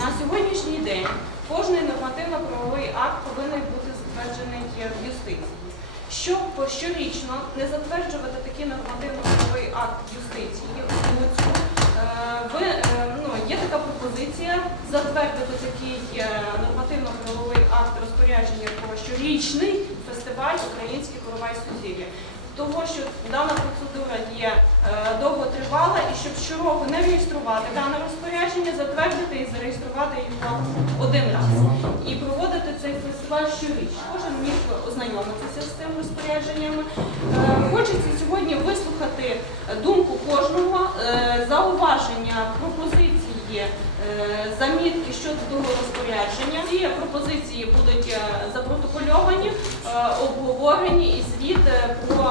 На сьогоднішній день кожний нормативно-правовий акт повинен бути затверджений в юстиції. Щоб щорічно не затверджувати такий нормативно-правовий акт юстиції в Луцьку, е, ви, е, ну, є така пропозиція затвердити такий е, нормативно-правовий акт розпорядження про щорічний фестиваль Український коровай суцілля. Того, що дана процедура є е, довготривала і щоб щороку не реєструвати дане розпорядження, затвердити і зареєструвати його один раз. І проводити цей фестиваль щорічно. Кожен міг ознайомитися з цим розпорядженням. Е, Хочеться сьогодні вислухати думку кожного, е, зауваження, пропозиції, е, замітки щодо того розпорядження. Ці пропозиції будуть е, запротокольовані, е, обговорені і звіт про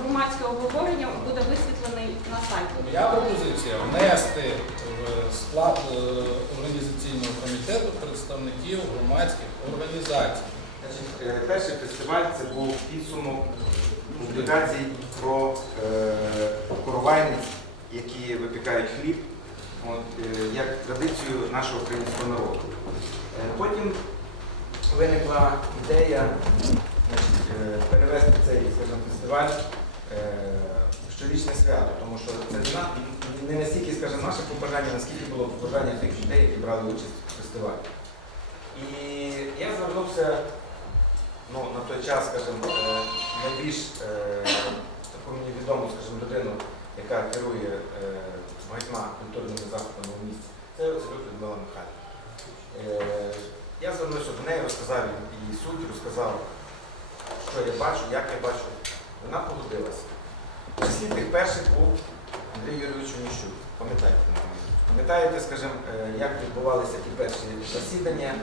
громадське обговорення буде висвітлений на сайті. Моя пропозиція внести в склад організаційного комітету представників громадських організацій. Перший фестиваль це був підсумок публікацій про е, коровайниць, які випікають хліб, от, е, як традицію нашого українського народу. Е, потім виникла ідея значить, е, перевести цей фестиваль в щорічне свято, тому що це не настільки скажімо, наше побажання, наскільки було побажання тих людей, які брали участь в фестивалі. І я звернувся ну, на той час, скажімо, найбільш таку мені відому, скажімо, людину, яка керує е, багатьма культурними заходами в місті. Це Оцелюк Людмила Михайлівна. Е, Я звернувся до неї, розказав їй суть, розказав, що я бачу, як я бачу. Вона погодилася. В числі тих перших був Андрій Юрійович Міщук. Пам'ятаєте, пам'ятаєте, скажімо, е, як відбувалися ті перші засідання.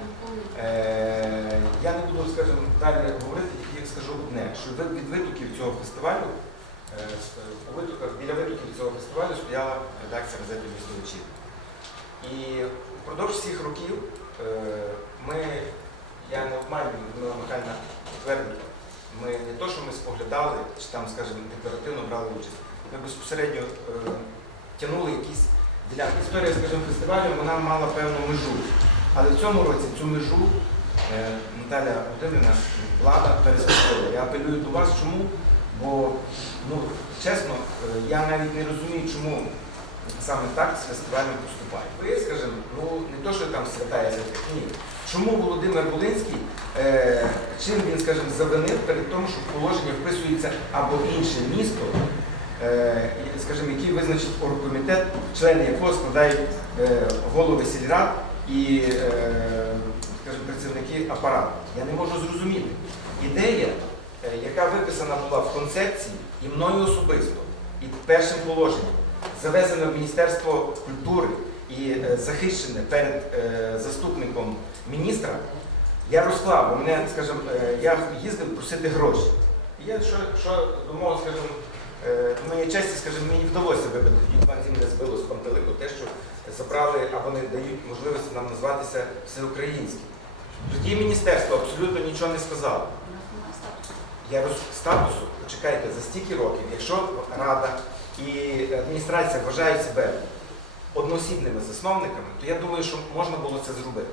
Я не буду, скажімо, далі говорити, тільки скажу одне, що від витоків цього фестивалю, у витоках, біля витоків цього фестивалю стояла редакція газети «Містовичі». І впродовж всіх років е, ми, я не обманюю, Людмила Михайлівна підтвердить, ми не то, що ми споглядали, чи там, скажімо, декларативно брали участь, ми безпосередньо е, тягнули якісь ділянки. Історія, скажімо, фестивалю, вона мала певну межу. Але в цьому році цю межу е, Наталя Володимирівна, влада переступила. Я апелюю до вас, чому? Бо, ну, чесно, е, я навіть не розумію, чому саме так з фестивалем поступає. Ви, скажімо, ну не то, що там святая святих, ні. Чому Володимир Волинський, е, чим він, скажімо, завинив перед тому, що в положення вписується або інше місто, е, скажімо, який визначить оргкомітет, члени якого складають е, голови сільрад і е, скажімо, працівники апарату. Я не можу зрозуміти. Ідея, яка виписана була в концепції і мною особисто, і першим положенням, завезена в Міністерство культури і е, захищене перед е, заступником міністра, я розклав, бо мене, скажімо, е, я їздив просити гроші. Я що, що думав, скажімо, е, до моєї честі, скажімо, мені вдалося вибити від пан мене збило з пантелику те, що забрали або не дають можливості нам назватися всеукраїнським. Тоді міністерство абсолютно нічого не сказало. Я роз статусу, почекайте, за стільки років, якщо Рада і адміністрація вважають себе одноосібними засновниками, то я думаю, що можна було це зробити.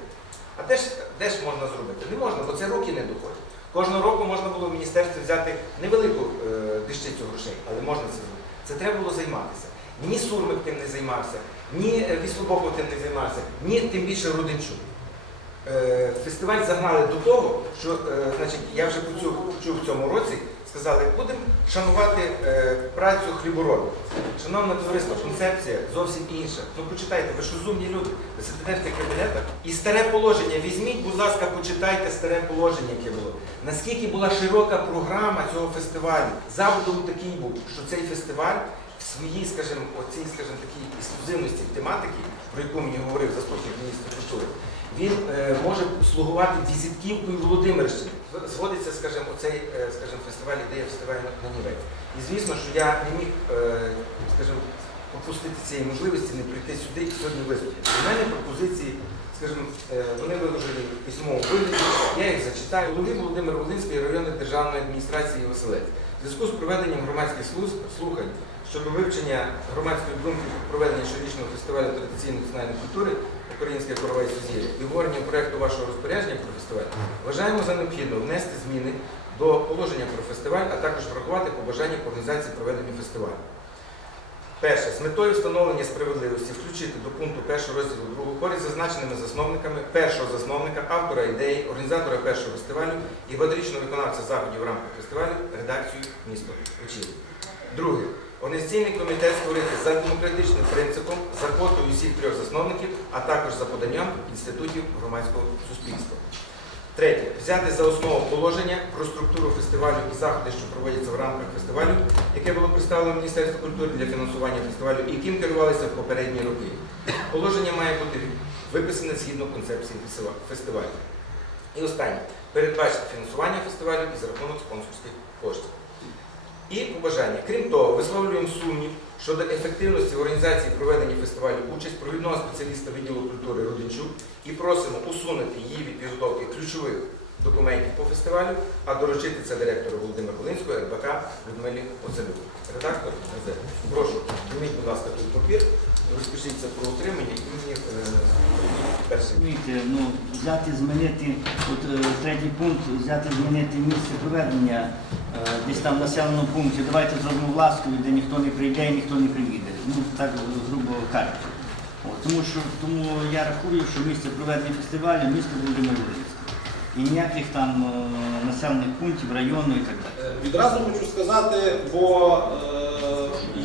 А де ж, де ж можна зробити? Не можна, бо це руки не доходять. Кожного року можна було в міністерстві взяти невелику е, дещицю грошей, але можна це зробити. Це треба було займатися. Ні Сурмик тим не займався, ні е, Віслобоков тим не займався, ні тим більше Руденчук. Фестиваль загнали до того, що е, значить, я вже почув, почув в цьому році, сказали, будемо шанувати е, працю хліборобів. Шановне товариство, концепція зовсім інша. Ну почитайте, ви ж розумні люди, ви сидите в тих кабінетах. І старе положення, візьміть, будь ласка, почитайте старе положення, яке було. Наскільки була широка програма цього фестивалю. Задум такий був, що цей фестиваль в своїй, скажімо, оцій, скажімо, такій ексклюзивності тематики, про яку мені говорив заступник міністра культури, він е, може слугувати візитківкою Володимирщини. Зводиться, скажімо, оцей е, скажімо, фестиваль, ідея фестивалю на нівець. І звісно, що я не міг, е, скажімо, попустити цієї можливості не прийти сюди і сьогодні виступити. У мене пропозиції, скажімо, вони виложені в письмовому вигляді, я їх зачитаю. Голові Володимир Волинської районної державної адміністрації Василець. В зв'язку з проведенням громадських слухань щодо вивчення громадської думки про проведення щорічного фестивалю традиційної національної культури Українське корове сузір'я і обговорення проєкту вашого розпорядження про фестиваль, вважаємо за необхідно внести зміни до положення про фестиваль, а також врахувати побажання по організації проведення фестивалю. Перше, з метою встановлення справедливості включити до пункту першого розділу другого поряд з зазначеними засновниками першого засновника, автора ідеї, організатора першого фестивалю і водорічного виконавця заходів в рамках фестивалю редакцію місто Очіль. Друге, організаційний комітет створити за демократичним принципом, за квотою усіх трьох засновників, а також за поданням інститутів громадського суспільства. Третє. Взяти за основу положення про структуру фестивалю і заходи, що проводяться в рамках фестивалю, яке було представлено Міністерству культури для фінансування фестивалю, і яким керувалися в попередні роки. Положення має бути виписане згідно концепції фестивалю. І останнє. Передбачити фінансування фестивалю і за рахунок спонсорських коштів. І побажання. Крім того, висловлюємо сумнів щодо ефективності в організації проведення фестивалю участь провідного спеціаліста відділу культури Руденчук і просимо усунути її від підготовки ключових документів по фестивалю, а доручити це директору Володимира Волинського, РБК Людмилі Оцелюк. Редактор газети. Прошу, прийміть, будь ласка, тут папір, розпишіться про утримання і мені. Розумієте, ну, взяти, змінити, от е, третій пункт, взяти, змінити місце проведення десь там в населеному пункті, давайте зробимо власку, де ніхто не прийде і ніхто не приїде. Ну, так грубо кажучи. От, тому, що, тому я рахую, що місце проведення фестивалю місто Володимир Волинський. І ніяких там е, населених пунктів, району і так далі. Е, Відразу хочу сказати, бо е,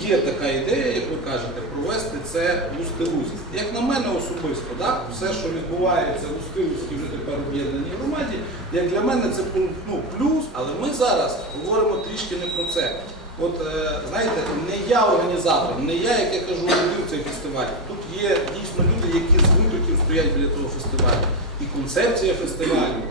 є така ідея, як ви кажете, провести це в Устилузі. Як на мене особисто, так, все, що відбувається в Устилузькій вже тепер об'єднаній громаді, як для мене це ну, плюс, але ми зараз говоримо трішки не про це. От е, знаєте, не я організатор, не я, як я кажу, робив цей фестиваль. Тут є дійсно люди, які з витроків стоять біля того фестивалю. І концепція фестивалю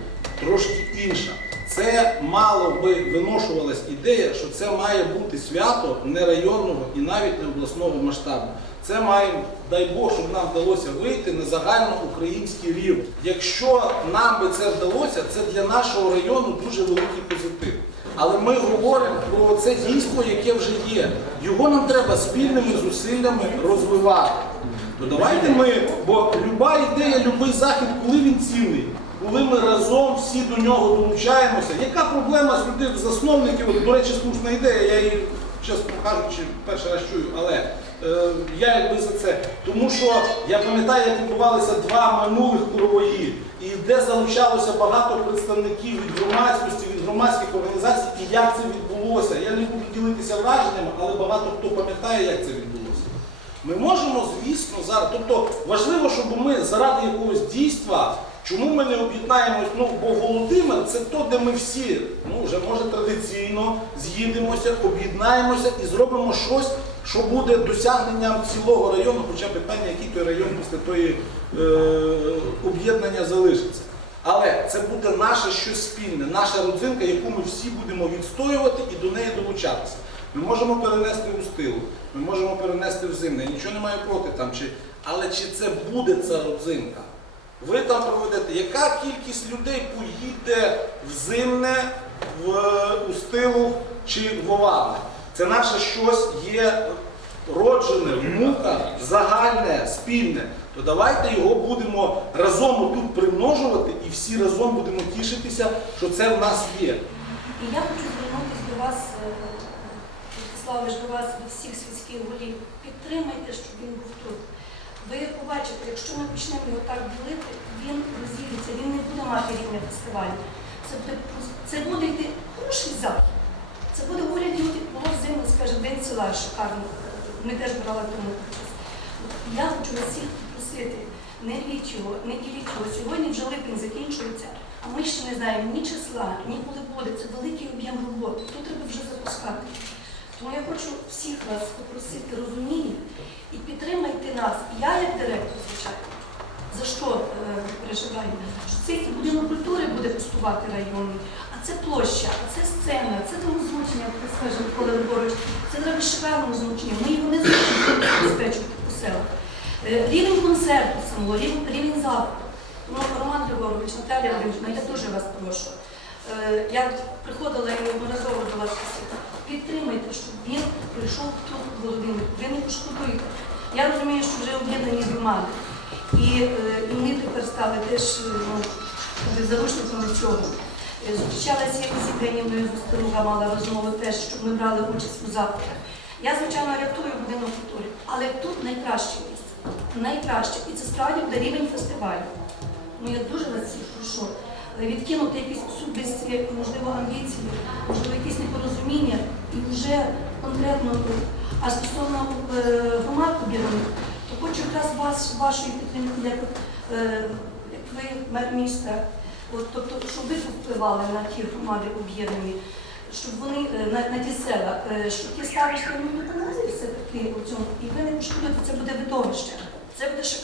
трошки інша. Це мало би виношувалась ідея, що це має бути свято не районного і навіть не обласного масштабу. Це має, дай Бог, щоб нам вдалося вийти на загальноукраїнський рівень. Якщо нам би це вдалося, це для нашого району дуже великий позитив. Але ми говоримо про це дійство, яке вже є. Його нам треба спільними зусиллями розвивати. То давайте ми, бо люба ідея, любий захід, коли він цінний, коли ми разом всі до нього долучаємося. Яка проблема з людей засновників? До речі, слушна ідея, я її, чесно кажучи, перший раз чую, але е, я якби за це. Тому що я пам'ятаю, як відбувалися два минулих курової, і де залучалося багато представників від громадськості, від громадських організацій, і як це відбулося. Я не буду ділитися враженнями, але багато хто пам'ятає, як це відбулося. Ми можемо, звісно, зараз. Тобто важливо, щоб ми заради якогось дійства, чому ми не об'єднаємось, ну, бо Володимир це то, де ми всі, ну вже може традиційно з'їдемося, об'єднаємося і зробимо щось, що буде досягненням цілого району, хоча питання, який той район після тої е, об'єднання залишиться. Але це буде наше щось спільне, наша родзинка, яку ми всі будемо відстоювати і до неї долучатися. Ми можемо перенести в Устилу, ми можемо перенести в Зимне, нічого не маю проти там, чи... але чи це буде ця родзинка? Ви там проведете, яка кількість людей поїде в Зимне, в Устилу чи в Овадне? Це наше щось є роджене, в загальне, спільне. То давайте його будемо разом тут примножувати і всі разом будемо тішитися, що це в нас є. І я хочу звернутися до вас, е, Владиславович, до вас, до всіх сільських голів. Підтримайте, щоб він був тут. Ви побачите, якщо ми почнемо його так ділити, він розділиться, він не буде мати рівня фестивалю. Це буде, це буде йти хороший захід. Це буде уряд люди, було взимно, скажімо, день села шикарно. Ми теж брали тому участь. Я хочу вас всіх попросити, не рвіть його, не діліть його. Сьогодні вже липень закінчується, а ми ще не знаємо ні числа, ні коли буде. Це великий об'єм роботи. Тут треба вже запускати. Тому я хочу всіх вас попросити розуміння і підтримайте нас. Я як директор, звичайно, за що е, переживаю? Що цей будинок культури буде пустувати районний, а це площа, а це сцена, це там озвучення, як скаже Микола Григорович. Це треба шикарне озвучення. Ми його не зможемо забезпечувати по селах. Е, Рівень концерту самого, рівень, рівень заходу. Тому Роман Григорович, Наталія Володимирівна, я дуже вас прошу. Е, Я приходила і неодноразово до вас. Підтримайте, щоб він прийшов тут, Володимир. Ви не пошкодуєте. Я розумію, що вже об'єднані громади. І І, е, ми тепер стали теж е, ну, заручниками цього. Е, Зустрічалася я з Євгенією Густеруга, мала розмову теж, щоб ми брали участь у заходах. Я, звичайно, рятую будинок культури, але тут найкраще місце. Найкраще. І це справді буде рівень фестивалю. Ну я дуже вас прошу відкинути якісь особисті, можливо, амбіції, можливо, якісь непорозуміння і вже конкретно. е, А стосовно е, громад об'єднаних, то хочу якраз вас, вашої підтримки, як, е, як ви, мер міста, от, тобто, щоб ви впливали на ті громади об'єднані, щоб вони е, на, на ті села, щоб ті старості ну, допомогли все-таки у цьому. І ви не пошкодуєте, це буде видовище. Це буде шикарно.